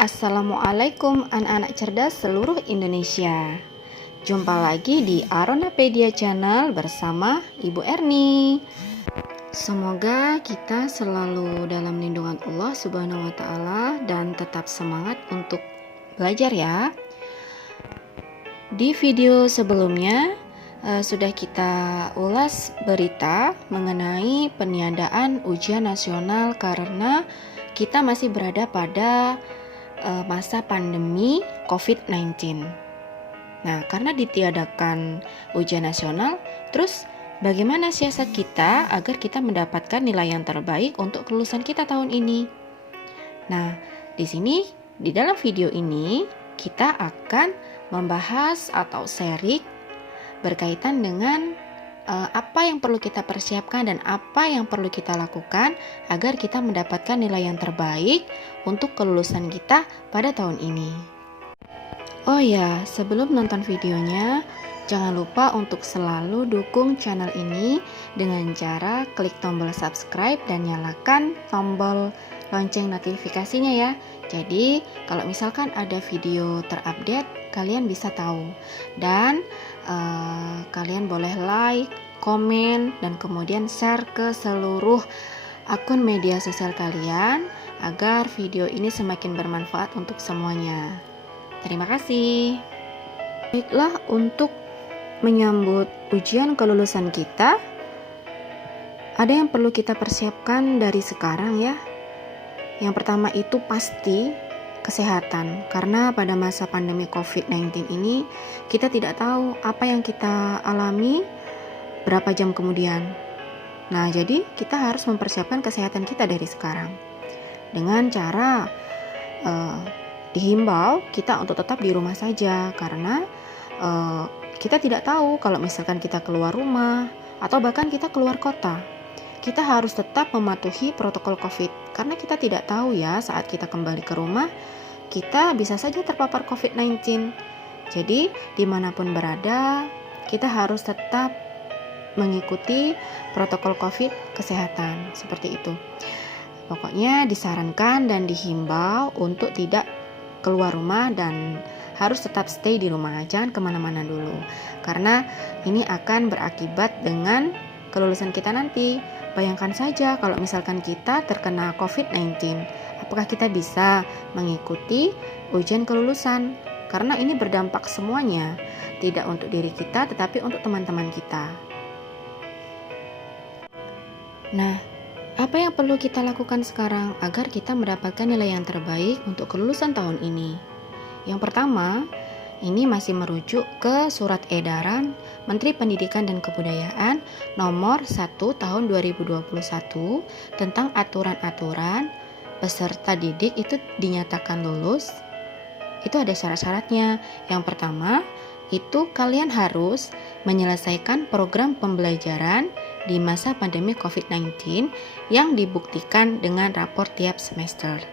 Assalamualaikum anak-anak cerdas seluruh Indonesia. Jumpa lagi di Aronapedia Channel bersama Ibu Erni. Semoga kita selalu dalam lindungan Allah Subhanahu wa Ta'ala dan tetap semangat untuk belajar ya. Di video sebelumnya sudah kita ulas berita mengenai peniadaan ujian nasional karena kita masih berada pada masa pandemi COVID-19. Nah, karena ditiadakan ujian nasional, terus bagaimana siasat kita agar kita mendapatkan nilai yang terbaik untuk kelulusan kita tahun ini? Nah, di sini di dalam video ini kita akan membahas atau sharing berkaitan dengan apa yang perlu kita persiapkan dan apa yang perlu kita lakukan agar kita mendapatkan nilai yang terbaik untuk kelulusan kita pada tahun ini. Oh ya, sebelum nonton videonya, jangan lupa untuk selalu dukung channel ini dengan cara klik tombol subscribe dan nyalakan tombol lonceng notifikasinya ya. Jadi, kalau misalkan ada video terupdate, kalian bisa tahu. Dan kalian boleh like, komen, dan kemudian share ke seluruh akun media sosial kalian agar video ini semakin bermanfaat untuk semuanya. Terima kasih. Baiklah, untuk menyambut ujian kelulusan kita, ada yang perlu kita persiapkan dari sekarang ya. Yang pertama itu pasti kesehatan, karena pada masa pandemi COVID-19 ini kita tidak tahu apa yang kita alami berapa jam kemudian. Nah, jadi kita harus mempersiapkan kesehatan kita dari sekarang dengan cara dihimbau kita untuk tetap di rumah saja, karena kita tidak tahu kalau misalkan kita keluar rumah atau bahkan kita keluar kota. Kita harus tetap mematuhi protokol COVID, karena kita tidak tahu ya saat kita kembali ke rumah, kita bisa saja terpapar COVID-19. Jadi, dimanapun berada, kita harus tetap mengikuti protokol COVID kesehatan, seperti itu. Pokoknya disarankan dan dihimbau untuk tidak keluar rumah dan harus tetap stay di rumah, jangan kemana-mana dulu. Karena ini akan berakibat dengan kelulusan kita nanti. Bayangkan saja kalau misalkan kita terkena COVID-19, apakah kita bisa mengikuti ujian kelulusan? Karena ini berdampak semuanya, tidak untuk diri kita tetapi untuk teman-teman kita. Nah, apa yang perlu kita lakukan sekarang agar kita mendapatkan nilai yang terbaik untuk kelulusan tahun ini? Yang pertama, ini masih merujuk ke Surat Edaran Menteri Pendidikan dan Kebudayaan nomor 1 tahun 2021 tentang aturan-aturan peserta didik itu dinyatakan lulus. Itu ada syarat-syaratnya. Yang pertama, itu kalian harus menyelesaikan program pembelajaran di masa pandemi COVID-19 yang dibuktikan dengan rapor tiap semester.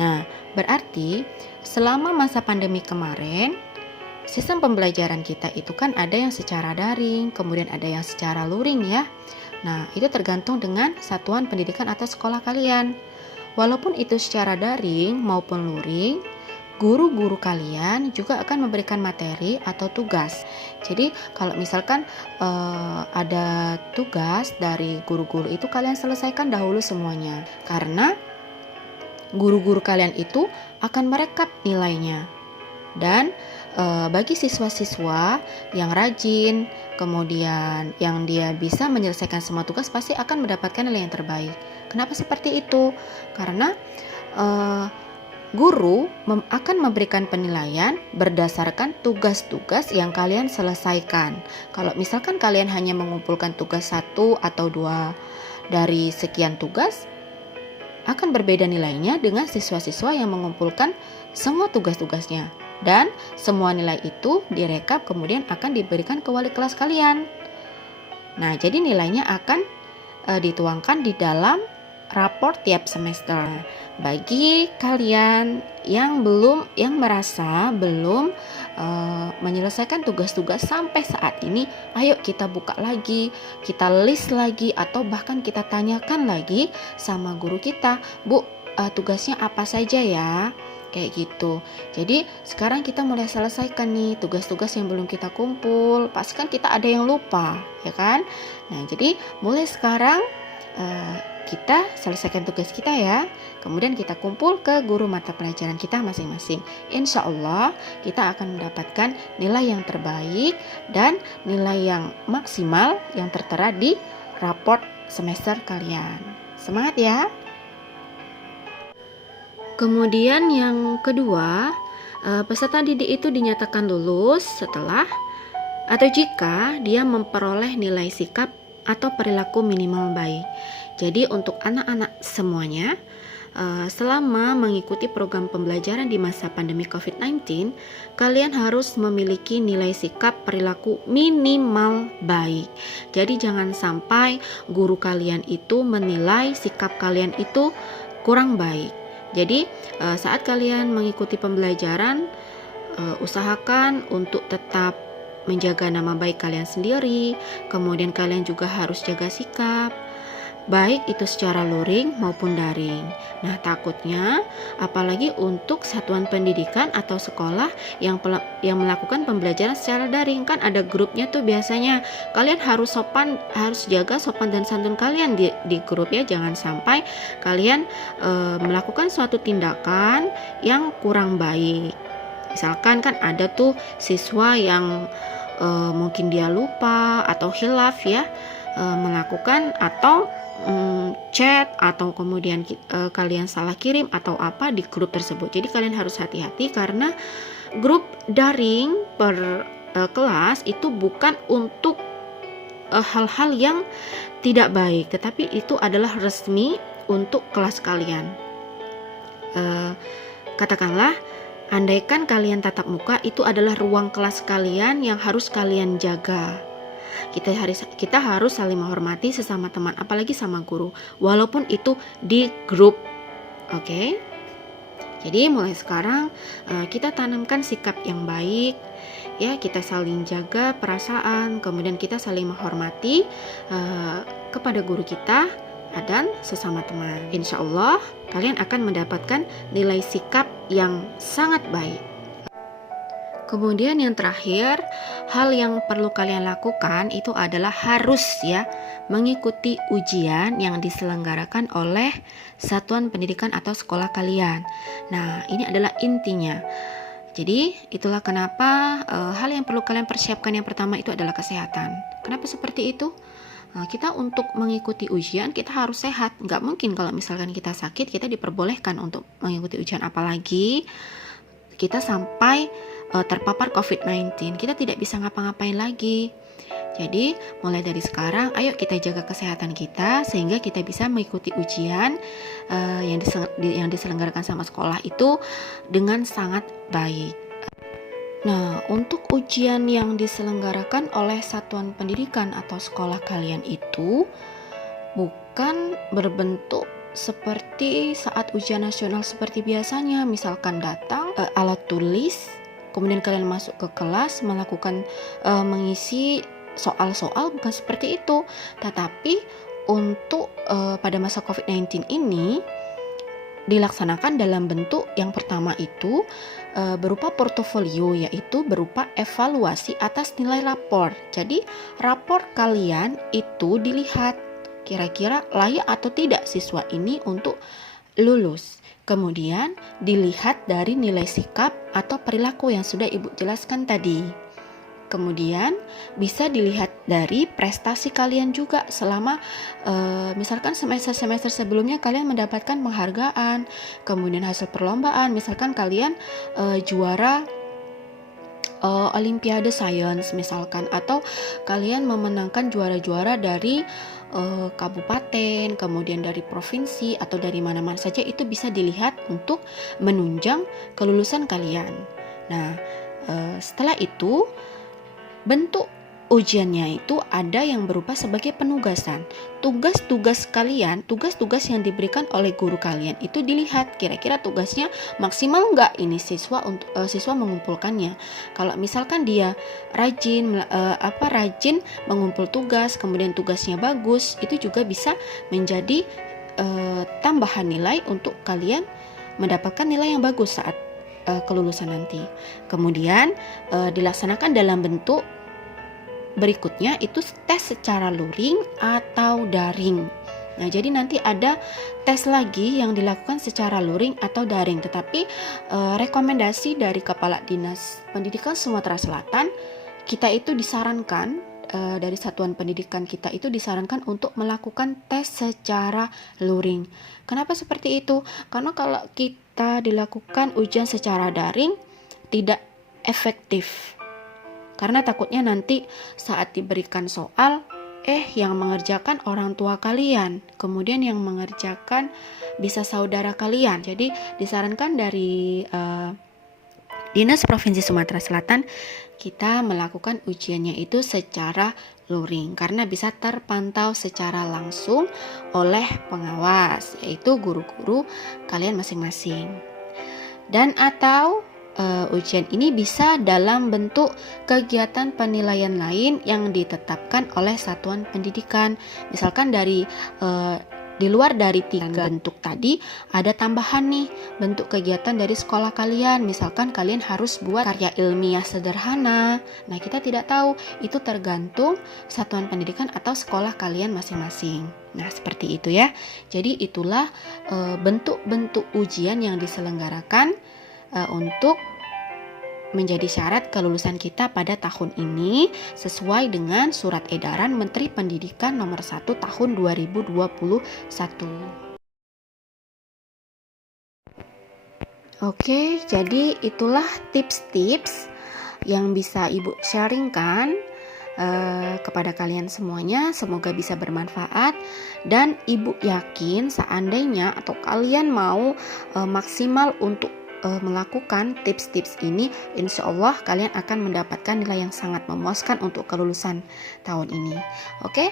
Nah, berarti selama masa pandemi kemarin, sistem pembelajaran kita itu kan ada yang secara daring, kemudian ada yang secara luring ya. Nah, itu tergantung dengan satuan pendidikan atau sekolah kalian. Walaupun itu secara daring maupun luring, guru-guru kalian juga akan memberikan materi atau tugas. Jadi, kalau misalkan ada tugas dari guru-guru itu, kalian selesaikan dahulu semuanya. Karena guru-guru kalian itu akan merekap nilainya. Dan bagi siswa-siswa yang rajin, kemudian yang dia bisa menyelesaikan semua tugas, pasti akan mendapatkan nilai yang terbaik. Kenapa seperti itu? Karena guru akan memberikan penilaian berdasarkan tugas-tugas yang kalian selesaikan. Kalau misalkan kalian hanya mengumpulkan tugas 1 atau 2 dari sekian tugas, akan berbeda nilainya dengan siswa-siswa yang mengumpulkan semua tugas-tugasnya. Dan semua nilai itu direkap kemudian akan diberikan ke wali kelas kalian. Nah, jadi nilainya akan dituangkan di dalam rapor tiap semester. Bagi kalian yang merasa belum menyelesaikan tugas-tugas sampai saat ini, ayo kita buka lagi, kita list lagi, atau bahkan kita tanyakan lagi sama guru kita, Bu, tugasnya apa saja ya? kayak gitu. Jadi sekarang kita mulai selesaikan nih tugas-tugas yang belum kita kumpul. Pasti kan kita ada yang lupa, ya kan? Nah, jadi mulai sekarang kita selesaikan tugas kita ya. Kemudian kita kumpul ke guru mata pelajaran kita masing-masing. Insya Allah kita akan mendapatkan nilai yang terbaik dan nilai yang maksimal yang tertera di raport semester kalian. Semangat ya! Kemudian yang kedua, peserta didik itu dinyatakan lulus setelah atau jika dia memperoleh nilai sikap atau perilaku minimal baik. Jadi untuk anak-anak semuanya, selama mengikuti program pembelajaran di masa pandemi COVID-19, kalian harus memiliki nilai sikap perilaku minimal baik. Jadi jangan sampai guru kalian itu menilai sikap kalian itu kurang baik. Jadi saat kalian mengikuti pembelajaran, usahakan untuk tetap menjaga nama baik kalian sendiri. Kemudian kalian juga harus jaga sikap, baik itu secara luring maupun daring. Nah, takutnya apalagi untuk satuan pendidikan atau sekolah yang melakukan pembelajaran secara daring, kan ada grupnya tuh biasanya. Kalian harus sopan, harus jaga sopan dan santun kalian di grup ya. Jangan sampai kalian melakukan suatu tindakan yang kurang baik. Misalkan kan ada tuh siswa yang mungkin dia lupa atau khilaf ya, melakukan atau chat atau kemudian kalian salah kirim atau apa di grup tersebut. Jadi kalian harus hati-hati karena grup daring per kelas itu bukan untuk hal-hal yang tidak baik, tetapi itu adalah resmi untuk kelas kalian. Katakanlah andaikan kalian tatap muka, itu adalah ruang kelas kalian yang harus kalian jaga. Kita harus saling menghormati sesama teman, apalagi sama guru, walaupun itu di grup. Oke? Jadi mulai sekarang kita tanamkan sikap yang baik, ya. Kita saling jaga perasaan, kemudian kita saling menghormati kepada guru kita dan sesama teman. Insya Allah kalian akan mendapatkan nilai sikap yang sangat baik. Kemudian yang terakhir, hal yang perlu kalian lakukan itu adalah harus ya mengikuti ujian yang diselenggarakan oleh satuan pendidikan atau sekolah kalian. Nah, ini adalah intinya. Jadi itulah kenapa hal yang perlu kalian persiapkan yang pertama itu adalah kesehatan. Kenapa seperti itu? Kita untuk mengikuti ujian kita harus sehat. Nggak mungkin kalau misalkan kita sakit kita diperbolehkan untuk mengikuti ujian, apalagi kita sampai terpapar COVID-19. Kita tidak bisa ngapa-ngapain lagi. Jadi mulai dari sekarang ayo kita jaga kesehatan kita sehingga kita bisa mengikuti ujian yang diselenggarakan sama sekolah itu dengan sangat baik. Nah, untuk ujian yang diselenggarakan oleh satuan pendidikan atau sekolah kalian itu bukan berbentuk seperti saat ujian nasional seperti biasanya. Misalkan datang alat tulis, kemudian kalian masuk ke kelas melakukan mengisi soal-soal, bukan seperti itu. Tetapi untuk pada masa COVID-19 ini dilaksanakan dalam bentuk yang pertama itu berupa portofolio, yaitu berupa evaluasi atas nilai rapor. Jadi rapor kalian itu dilihat kira-kira layak atau tidak siswa ini untuk lulus. Kemudian dilihat dari nilai sikap atau perilaku yang sudah Ibu jelaskan tadi. Kemudian bisa dilihat dari prestasi kalian juga selama misalkan semester-semester sebelumnya kalian mendapatkan penghargaan, kemudian hasil perlombaan, misalkan kalian juara Olimpiade Sains misalkan, atau kalian memenangkan juara-juara dari kabupaten, kemudian dari provinsi atau dari mana-mana saja, itu bisa dilihat untuk menunjang kelulusan kalian. Nah, setelah itu bentuk ujiannya itu ada yang berupa sebagai penugasan. Tugas-tugas kalian, tugas-tugas yang diberikan oleh guru kalian itu dilihat kira-kira tugasnya maksimal nggak ini siswa mengumpulkannya. Kalau misalkan dia rajin mengumpul tugas, kemudian tugasnya bagus, itu juga bisa menjadi tambahan nilai untuk kalian mendapatkan nilai yang bagus saat kelulusan nanti. Kemudian dilaksanakan dalam bentuk berikutnya, itu tes secara luring atau daring. Nah, jadi nanti ada tes lagi yang dilakukan secara luring atau daring. Tetapi rekomendasi dari Kepala Dinas Pendidikan Sumatera Selatan, kita itu disarankan dari satuan pendidikan kita itu disarankan untuk melakukan tes secara luring. Kenapa seperti itu? Karena kalau kita dilakukan ujian secara daring tidak efektif. Karena takutnya nanti saat diberikan soal, yang mengerjakan orang tua kalian, kemudian yang mengerjakan bisa saudara kalian. Jadi disarankan dari Dinas Provinsi Sumatera Selatan, kita melakukan ujiannya itu secara luring karena bisa terpantau secara langsung oleh pengawas, yaitu guru-guru kalian masing-masing. Dan atau ujian ini bisa dalam bentuk kegiatan penilaian lain yang ditetapkan oleh satuan pendidikan. Misalkan dari di luar dari 3 bentuk tadi, ada tambahan nih bentuk kegiatan dari sekolah kalian. Misalkan kalian harus buat karya ilmiah sederhana. Nah, kita tidak tahu, itu tergantung satuan pendidikan atau sekolah kalian masing-masing. Nah, seperti itu ya. Jadi itulah bentuk-bentuk ujian yang diselenggarakan untuk menjadi syarat kelulusan kita pada tahun ini sesuai dengan Surat Edaran Menteri Pendidikan Nomor 1 Tahun 2021. Oke, jadi itulah tips-tips yang bisa Ibu sharingkan kepada kalian semuanya. Semoga bisa bermanfaat, dan Ibu yakin seandainya atau kalian mau maksimal untuk melakukan tips-tips ini, insya Allah kalian akan mendapatkan nilai yang sangat memuaskan untuk kelulusan tahun ini. Oke,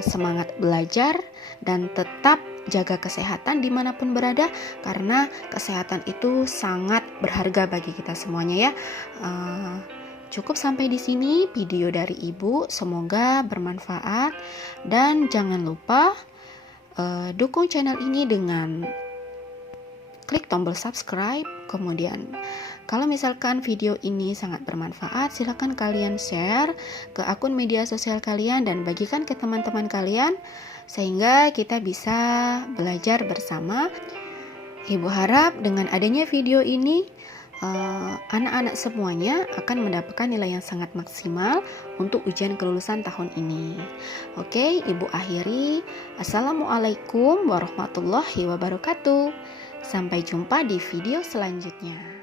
semangat belajar dan tetap jaga kesehatan dimanapun berada, karena kesehatan itu sangat berharga bagi kita semuanya ya. Cukup sampai di sini video dari Ibu, semoga bermanfaat, dan jangan lupa dukung channel ini dengan klik tombol subscribe. Kemudian kalau misalkan video ini sangat bermanfaat, silakan kalian share ke akun media sosial kalian dan bagikan ke teman-teman kalian sehingga kita bisa belajar bersama. Ibu harap dengan adanya video ini anak-anak semuanya akan mendapatkan nilai yang sangat maksimal untuk ujian kelulusan tahun ini. Oke, Ibu akhiri. Assalamualaikum warahmatullahi wabarakatuh. Sampai jumpa di video selanjutnya.